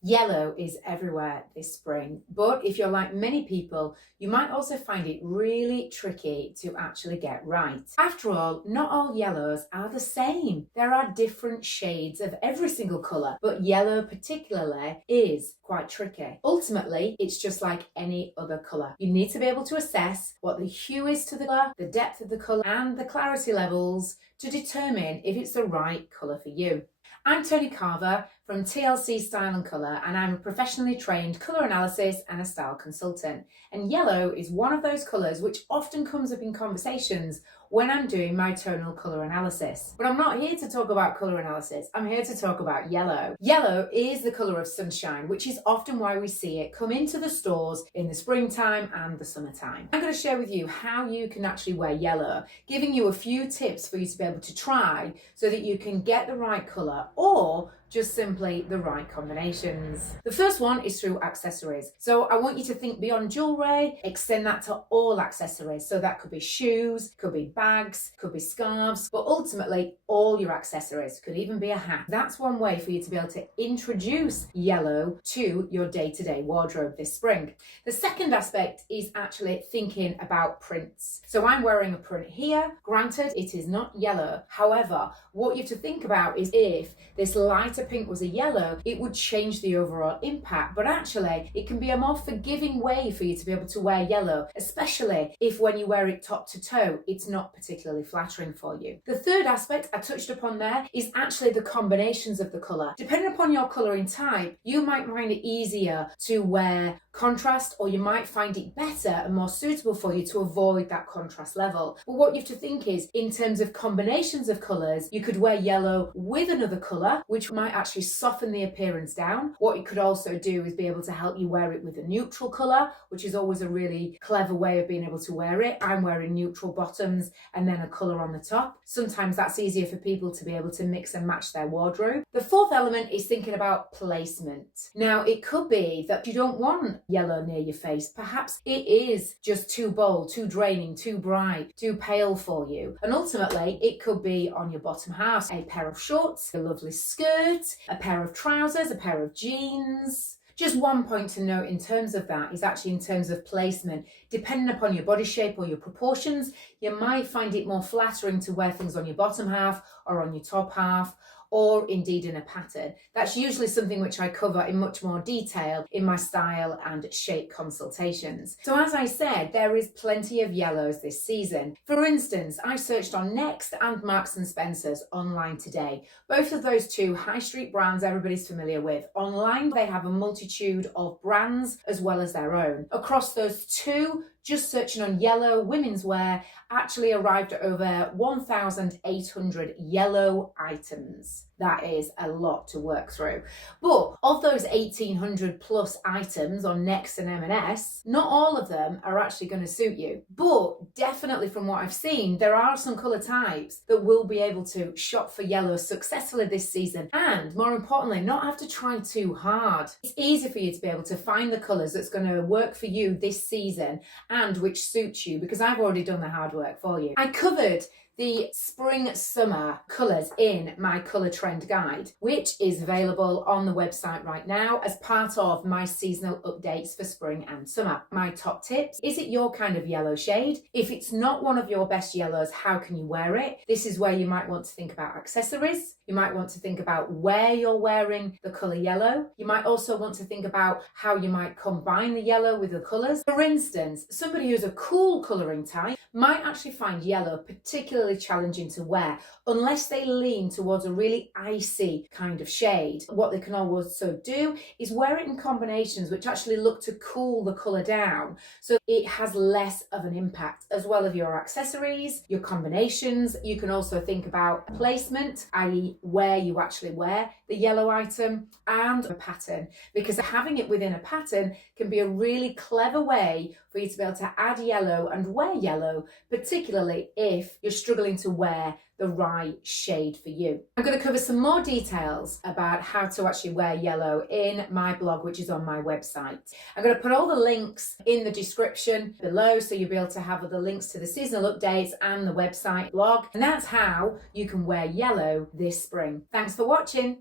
Yellow is everywhere this spring, but if you're like many people, you might also find it really tricky to actually get right. After all, not all yellows are the same. There are different shades of every single colour, but yellow particularly is quite tricky. Ultimately, it's just like any other colour. You need to be able to assess what the hue is to the colour, the depth of the colour, and the clarity levels to determine if it's the right colour for you. I'm Toni Carver from TLC Style and Colour, and I'm a professionally trained colour analysis and a style consultant. And yellow is one of those colours which often comes up in conversations when I'm doing my tonal colour analysis. But I'm not here to talk about colour analysis, I'm here to talk about yellow. Yellow is the colour of sunshine, which is often why we see it come into the stores in the springtime and the summertime. I'm going to share with you how you can actually wear yellow, giving you a few tips for you to be able to try so that you can get the right colour or just simply the right combinations. The first one is through accessories. So I want you to think beyond jewellery, extend that to all accessories. So that could be shoes, could be bags, could be scarves, but ultimately all your accessories, could even be a hat. That's one way for you to be able to introduce yellow to your day-to-day wardrobe this spring. The second aspect is actually thinking about prints. So I'm wearing a print here. Granted, it is not yellow. However, what you have to think about is if this lighter pink was a yellow, it would change the overall impact, but actually it can be a more forgiving way for you to be able to wear yellow, especially if when you wear it top to toe, it's not particularly flattering for you. The third aspect I touched upon there is actually the combinations of the colour. Depending upon your colouring type, you might find it easier to wear contrast, or you might find it better and more suitable for you to avoid that contrast level. But what you have to think is, in terms of combinations of colours, you could wear yellow with another colour, which might actually soften the appearance down. What you could also do is be able to help you wear it with a neutral colour, which is always a really clever way of being able to wear it. I'm wearing neutral bottoms and then a colour on the top. Sometimes that's easier for people to be able to mix and match their wardrobe. The fourth element is thinking about placement. Now, it could be that you don't want yellow near your face. Perhaps it is just too bold, too draining, too bright, too pale for you. And ultimately, it could be on your bottom half, a pair of shorts, a lovely skirt, a pair of trousers, a pair of jeans. Just one point to note in terms of that is actually in terms of placement. Depending upon your body shape or your proportions, you might find it more flattering to wear things on your bottom half or on your top half, or indeed in a pattern. That's usually something which I cover in much more detail in my style and shape consultations. So as I said, there is plenty of yellows this season. For instance, I searched on Next and Marks and Spencer's online today. Both of those two high street brands everybody's familiar with. Online, they have a multitude of brands as well as their own. Across those two, just searching on yellow women's wear actually arrived at over 1,800 yellow items. That is a lot to work through. But of those 1,800 plus items on Next and M&S, not all of them are actually going to suit you. But definitely from what I've seen, there are some colour types that will be able to shop for yellow successfully this season. And more importantly, not have to try too hard. It's easy for you to be able to find the colours that's going to work for you this season and which suits you, because I've already done the hard work for you. I covered the spring summer colours in my colour trend guide, which is available on the website right now as part of my seasonal updates for spring and summer. My top tips: is it your kind of yellow shade? If it's not one of your best yellows, how can you wear it? This is where you might want to think about accessories. You might want to think about where you're wearing the colour yellow. You might also want to think about how you might combine the yellow with the colours. For instance, somebody who's a cool colouring type might actually find yellow particularly challenging to wear unless they lean towards a really icy kind of shade. What they can also do is wear it in combinations which actually look to cool the colour down, so it has less of an impact. As well as your accessories, your combinations, you can also think about placement, i.e. where you actually wear the yellow item, and a pattern, because having it within a pattern can be a really clever way for you to be able to add yellow and wear yellow, particularly if you're struggling to wear the right shade for you. I'm going to cover some more details about how to actually wear yellow in my blog, which is on my website. I'm going to put all the links in the description below, so you'll be able to have the links to the seasonal updates and the website blog. And that's how you can wear yellow this spring. Thanks for watching.